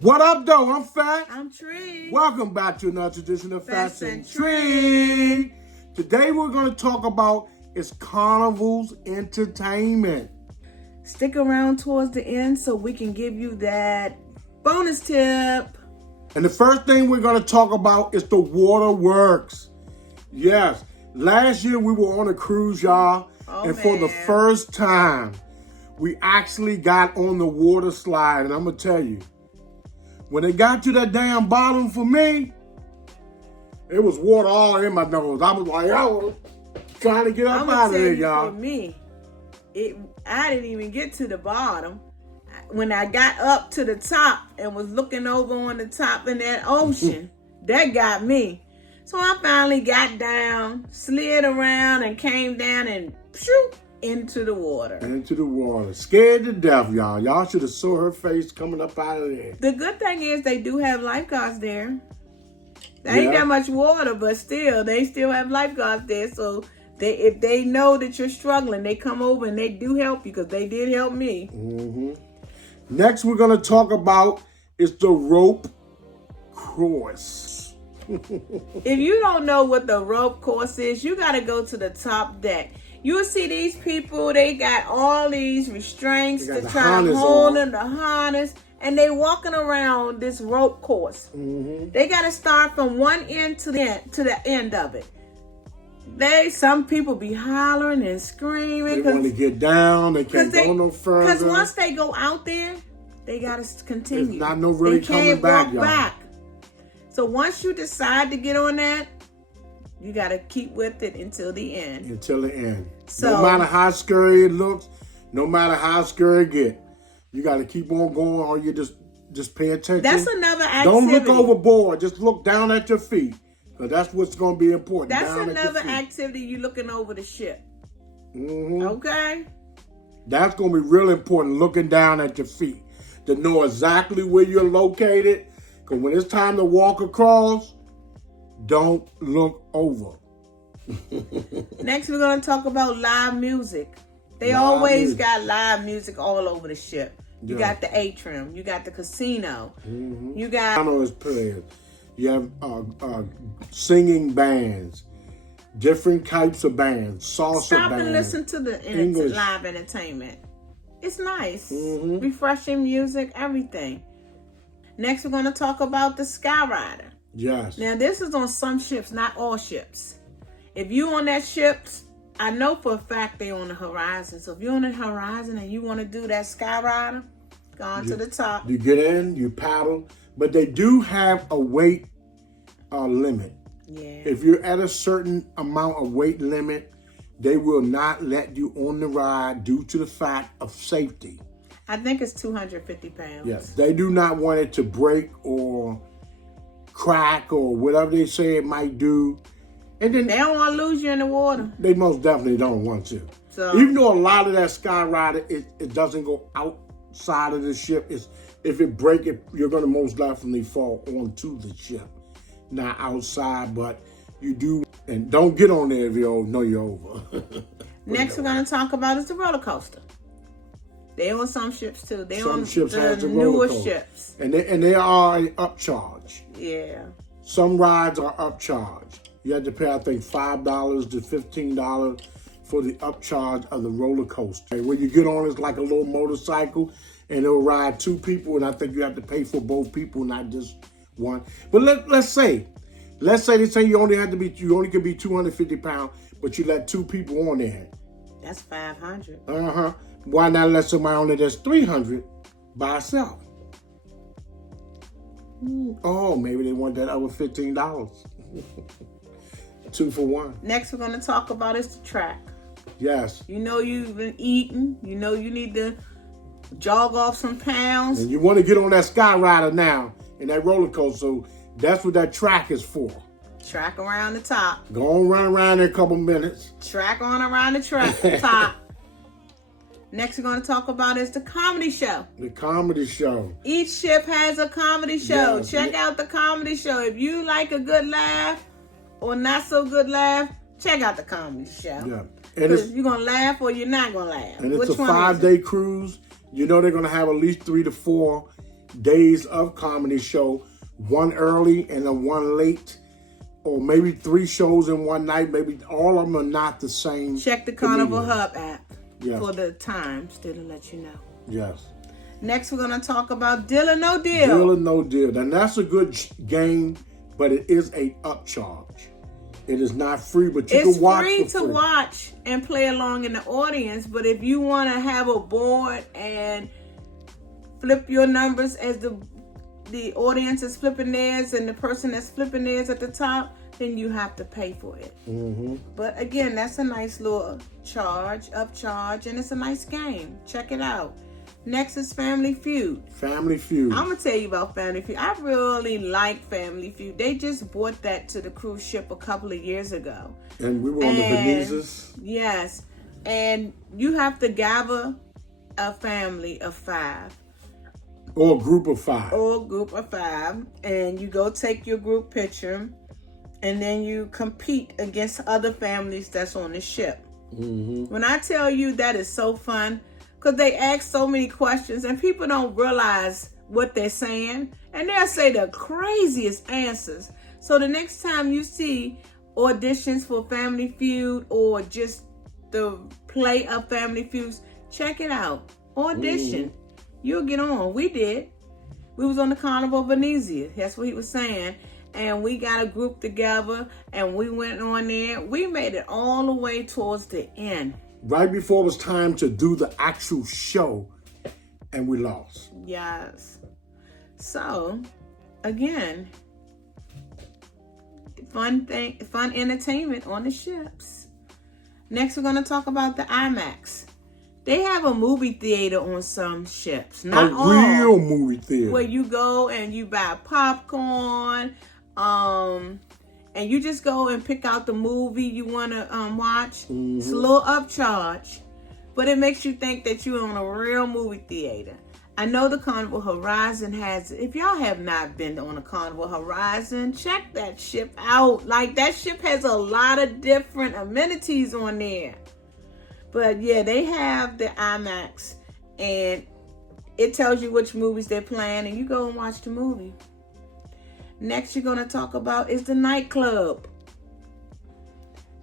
What up, though? I'm Fat. I'm Tre. Welcome back to another edition of Fats and and Tre. Today we're going to talk about is Carnival's entertainment. Stick around towards the end so we can give you that bonus tip. And the first thing we're going to talk about is the waterworks. Yes, last year we were on a cruise, y'all. For the first time, we actually got on the water slide. And I'm going to tell you, when it got to that damn bottom for me, it was water all in my nose. I was like, yo, trying to get up out of there, y'all. For me, I didn't even get to the bottom. When I got up to the top and was looking over on the top in that ocean, that got me. So I finally got down, slid around, and came down and into the water. Into the water. Scared to death, y'all. Y'all should have saw her face coming up out of there. The good thing is they do have lifeguards there. There ain't that much water, but still, they still have lifeguards there. So if they know that you're struggling, they come over and they do help you, because they did help me. Mm-hmm. Next, we're going to talk about is the rope course. If you don't know what the rope course is, you got to go to the top deck. You'll see these people, they got all these restraints to try to hold them, the harness, and they walking around this rope course. Mm-hmm. They got to start from one end to the end of it. Some people be hollering and screaming. They want to get down. They can't go no further. Because once they go out there, they got to continue. There's not no really coming back, y'all. Back. So once you decide to get on that, you got to keep with it until the end. Until the end. So, no matter how scary it looks, no matter how scary it get, you got to keep on going, or you just pay attention. That's another activity. Don't look overboard. Just look down at your feet. Because that's what's going to be important. That's another activity. You looking over the ship. Mm-hmm. Okay? That's going to be real important, looking down at your feet. To know exactly where you're located. Because when it's time to walk across, don't look over. Next, we're going to talk about live music. They always got live music all over the ship. You got the atrium. You got the casino. Mm-hmm. You got... players. You have singing bands, different types of bands, salsa bands. Stop and listen to the live entertainment. It's nice. Mm-hmm. Refreshing music, everything. Next, we're going to talk about the Skyrider. Yes. Now, this is on some ships, not all ships. If you on that ship, I know for a fact they're on the Horizon. So if you're on the Horizon and you want to do that Skyrider, go on to the top. You get in, you paddle. But they do have a weight limit. Yeah. If you're at a certain amount of weight limit, they will not let you on the ride due to the fact of safety. I think it's 250 pounds. Yes. They do not want it to break or crack or whatever they say it might do. And then they don't want to lose you in the water. They most definitely don't want to. So, even though a lot of that Skyrider, it doesn't go outside of the ship. If it break it, you're going to most definitely fall onto the ship. Not outside, but you do. And don't get on there if you know you're over. Next, we're going to talk about is the roller coaster. They on some ships too. They some on ships the newer ships. And they are an upcharge. Yeah. Some rides are upcharged. You have to pay, I think, $5 to $15 for the upcharge of the roller coaster. When you get on, it's like a little motorcycle. And it'll ride two people, and I think you have to pay for both people, not just one. But let's say they say you only can be 250 pounds, but you let two people on there. That's 500. Why not let somebody on there that's 300 by herself? Oh, maybe they want that other $15. 2 for 1. Next, we're going to talk about is the track. Yes. You know you've been eating. You know you need to jog off some pounds. And you want to get on that Skyrider now in that roller coaster. So that's what that track is for. Track around the top. Go on, run around there a couple minutes. Track on around the top. Next, we're going to talk about is the comedy show. The comedy show. Each ship has a comedy show. Yes. Check out the comedy show. If you like a good laugh or not so good laugh, check out the comedy show. Yeah. Because you're going to laugh or you're not going to laugh. And it's a 5-day cruise. You know they're going to have at least 3 to 4 days of comedy show, one early and then one late, or maybe 3 shows in one night. Maybe all of them are not the same. Check the Carnival Hub app Yes. for the times. It'll let you know. Yes. Next, we're going to talk about Deal or No Deal. Deal or No Deal. And that's a good game, but it is a upcharge. It is not free, but you can watch. It's free to watch and play along in the audience, but if you want to have a board and flip your numbers as the audience is flipping theirs and the person that's flipping theirs at the top, then you have to pay for it. Mm-hmm. But again, that's a nice little upcharge, and it's a nice game. Check it out. Next is Family Feud. Family Feud. I'm going to tell you about Family Feud. I really like Family Feud. They just bought that to the cruise ship a couple of years ago. And we were on the Venezas. Yes. And you have to gather a family of 5. Or a group of 5. Or a group of 5. And you go take your group picture. And then you compete against other families that's on the ship. Mm-hmm. When I tell you that is so fun, because they ask so many questions and people don't realize what they're saying. And they'll say the craziest answers. So the next time you see auditions for Family Feud or just the play of Family Feuds, check it out. Audition. You'll get on. We did. We was on the Carnival Venezia. That's what he was saying. And we got a group together and we went on there. We made it all the way towards the end. Right before it was time to do the actual show, and we lost. Yes. So, again, fun entertainment on the ships. Next, we're going to talk about the IMAX. They have a movie theater on some ships. Not all. A real movie theater. Where you go and you buy popcorn, and you just go and pick out the movie you want to watch. Mm-hmm. It's a little upcharge, but it makes you think that you're on a real movie theater. I know the Carnival Horizon has, if y'all have not been on a Carnival Horizon, check that ship out. Like, that ship has a lot of different amenities on there. But yeah, they have the IMAX, and it tells you which movies they're playing, and you go and watch the movie. Next, you're going to talk about is the nightclub.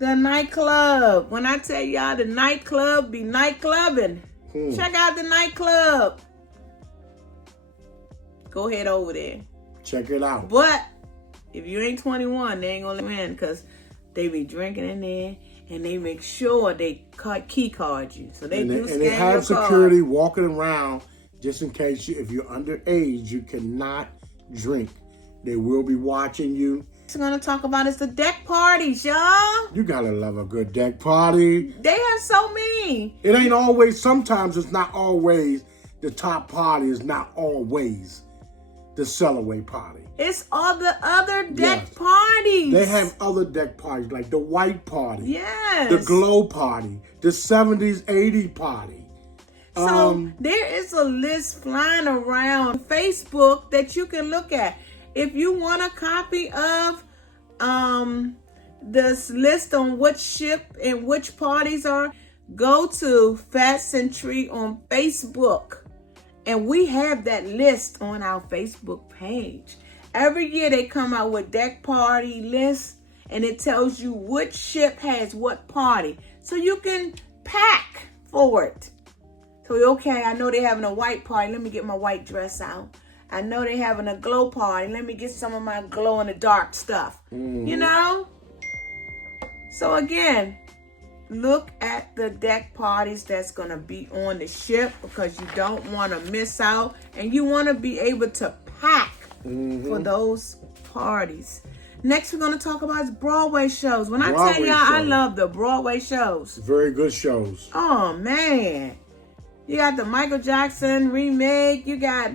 The nightclub. When I tell y'all the nightclub be nightclubbing, check out the nightclub. Go ahead over there. Check it out. But if you ain't 21, they ain't going to let you in because they be drinking in there and they make sure they key card you. So they do scan your card. And they have security walking around just in case if you're underage, you cannot drink. They will be watching you. What we're going to talk about is the deck parties, y'all. You got to love a good deck party. They have so many. It ain't always, sometimes it's not always the top party. It's not always the Sellaway party. It's all the other deck parties. They have other deck parties like the white party. Yes. The glow party. The 70s, 80s party. So there is a list flying around Facebook that you can look at. If you want a copy of this list on which ship and which parties are, go to Fat Century on Facebook. And we have that list on our Facebook page. Every year they come out with deck party lists, and it tells you which ship has what party. So you can pack for it. So, okay, I know they're having a white party. Let me get my white dress out. I know they're having a glow party. Let me get some of my glow in the dark stuff. You know? So again, look at the deck parties that's going to be on the ship because you don't want to miss out. And you want to be able to pack for those parties. Next, we're going to talk about Broadway shows. When I tell y'all, I love the Broadway shows. Very good shows. Oh, man. You got the Michael Jackson remake. You got...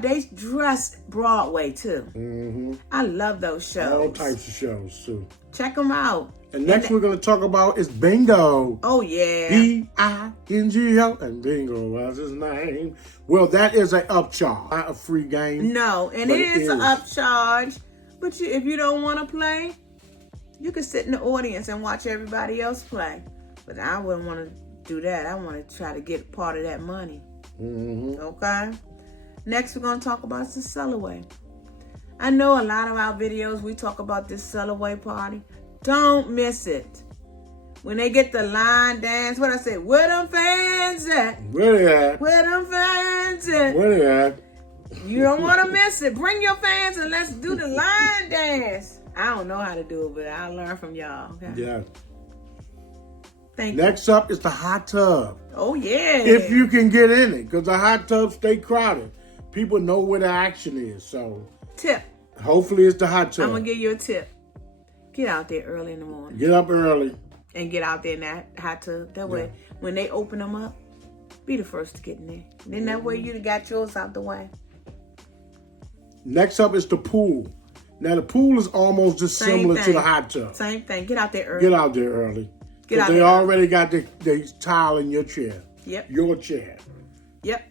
they dress Broadway too. I love those shows. All types of shows too. Check them out. And next we're going to talk about is Bingo. Oh yeah. B-I-N-G-O, and Bingo was his name. Well, that is an upcharge, not a free game. No, and it is an upcharge. But if you don't want to play, you can sit in the audience and watch everybody else play. But I wouldn't want to do that. I want to try to get part of that money. Okay. Next, we're going to talk about the Cellaway. I know a lot of our videos, we talk about this Cellaway party. Don't miss it. When they get the line dance, what I say, where them fans at? Where they at? Where them fans at? Where they at? You don't want to miss it. Bring your fans and let's do the line dance. I don't know how to do it, but I'll learn from y'all. Okay? Yeah. Thank you. Next up is the hot tub. Oh, yeah. If you can get in it, because the hot tubs stay crowded. People know where the action is, so. Tip. Hopefully it's the hot tub. I'm going to give you a tip. Get out there early in the morning. Get up early. And get out there in that hot tub. That way, when they open them up, be the first to get in there. Then that way you got yours out the way. Next up is the pool. Now the pool is almost just similar to the hot tub. Same thing. Get out there early. Get out there early. Get out they there already got the towel in your chair. Yep. Your chair. Yep.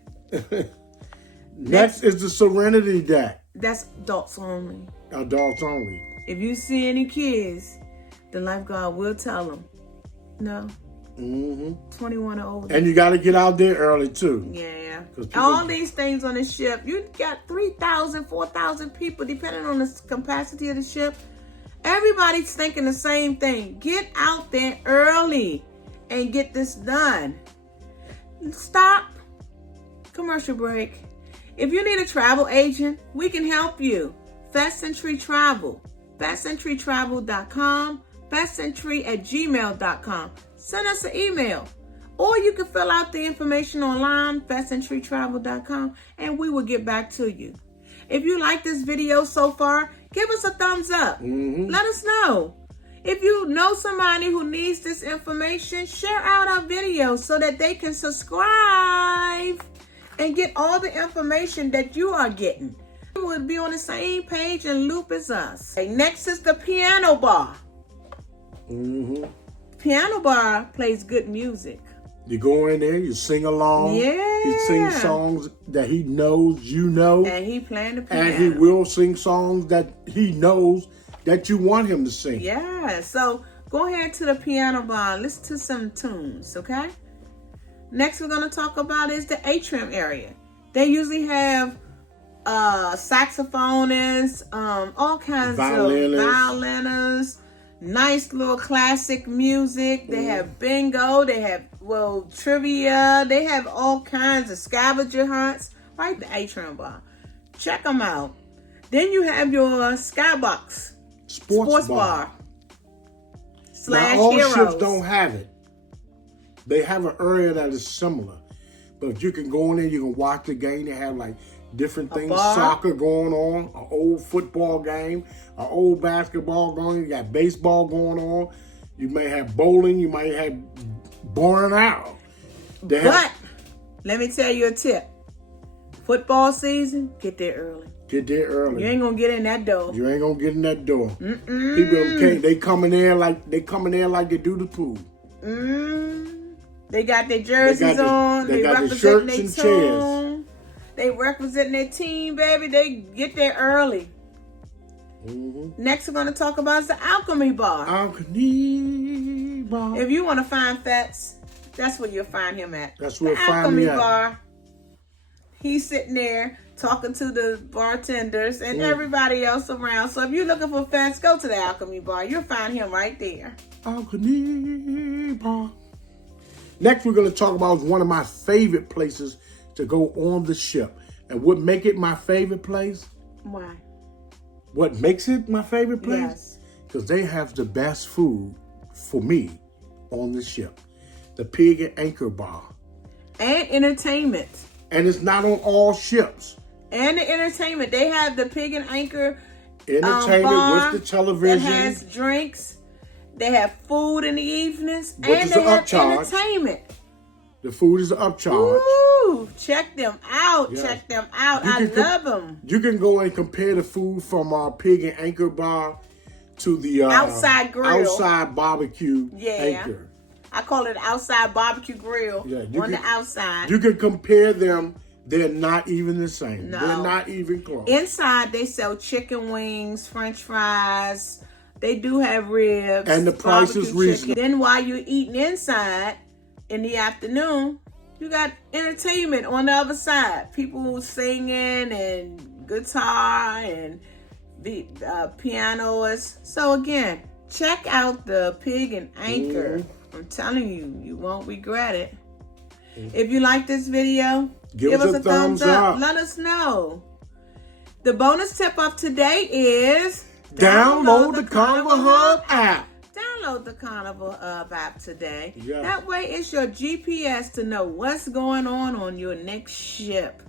Next is the Serenity Deck. That's adults only. Adults only. If you see any kids, the lifeguard will tell them, no. 21 or older. And you got to get out there early too. Yeah. All these things on the ship, you got 3,000, 4,000 people, depending on the capacity of the ship. Everybody's thinking the same thing. Get out there early and get this done. Stop. Commercial break. If you need a travel agent, we can help you. Tre Travel. FastCentryTravel.com. FastCentry@gmail.com. Send us an email. Or you can fill out the information online, FastCentryTravel.com, and we will get back to you. If you like this video so far, give us a thumbs up. Let us know. If you know somebody who needs this information, share out our videos so that they can subscribe and get all the information that you are getting. We will be on the same page and loop as us. Okay, next is the piano bar. Piano bar plays good music. You go in there, you sing along. Yeah. He sings songs that he knows you know. And he playing the piano. And he will sing songs that he knows that you want him to sing. Yeah. So go ahead to the piano bar and listen to some tunes, okay? Next we're going to talk about is the atrium area. They usually have saxophonists, all kinds of violinists. Nice little classic music. They have bingo. They have, trivia. They have all kinds of scavenger hunts. Right, the atrium bar. Check them out. Then you have your Skybox Sports Bar. / Now, all Heroes. ships don't have it. They have an area that is similar. But you can go in there, you can watch the game. They have like different things, soccer going on, an old football game, an old basketball going on, you got baseball going on, you may have bowling, you might have boring out. But let me tell you a tip. Football season, get there early. Get there early. You ain't gonna get in that door. You ain't gonna get in that door. People can't. They come in there like they do the pool. They got their jerseys on. They represent their team. They represent their team, baby. They get there early. Next, we're going to talk about the Alchemy Bar. Alchemy Bar. If you want to find Fats, that's where you'll find him at. That's where you'll find me at. Alchemy Bar. He's sitting there talking to the bartenders and everybody else around. So if you're looking for Fats, go to the Alchemy Bar. You'll find him right there. Alchemy Bar. Next, we're going to talk about one of my favorite places to go on the ship. And what make it my favorite place? Why? What makes it my favorite place? Yes. Because they have the best food for me on the ship. The Pig and Anchor Bar. And entertainment. And it's not on all ships. And the entertainment. They have the Pig and Anchor entertainment bar with the television. That has drinks. They have food in the evenings. Which and is they an have upcharge. Entertainment. The food is an upcharge. Ooh, check them out. Yes. Check them out. I love them. You can go and compare the food from our Pig and Anchor Bar to the outside grill. Outside barbecue anchor. I call it outside barbecue grill on the outside. You can compare them. They're not even the same. No. They're not even close. Inside, they sell chicken wings, French fries. They do have ribs. And the price is reasonable. Then while you're eating inside, in the afternoon, You got entertainment on the other side. People singing and guitar and the pianoists. So again, check out the Pig and Anchor. I'm telling you, you won't regret it. If you like this video, give us a thumbs up. Let us know. The bonus tip of today is download the Carnival Hub app. Download the Carnival Hub app today. Yeah. That way it's your GPS to know what's going on your next ship.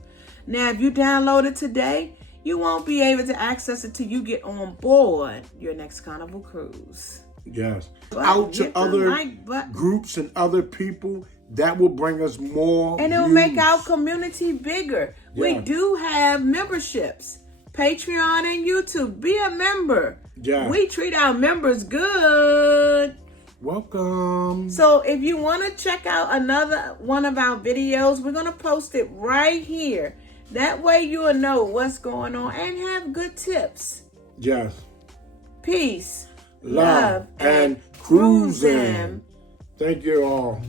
Now, if you download it today, you won't be able to access it till you get on board your next Carnival cruise. Yes. Out to other groups and other people. That will bring us more and it'll make our community bigger. Yeah. We do have memberships. Patreon and YouTube. Be a member. Yeah. We treat our members good. Welcome. So if you want to check out another one of our videos, we're going to post it right here. That way you will know what's going on and have good tips. Yes. Peace, love and cruising. Thank you all.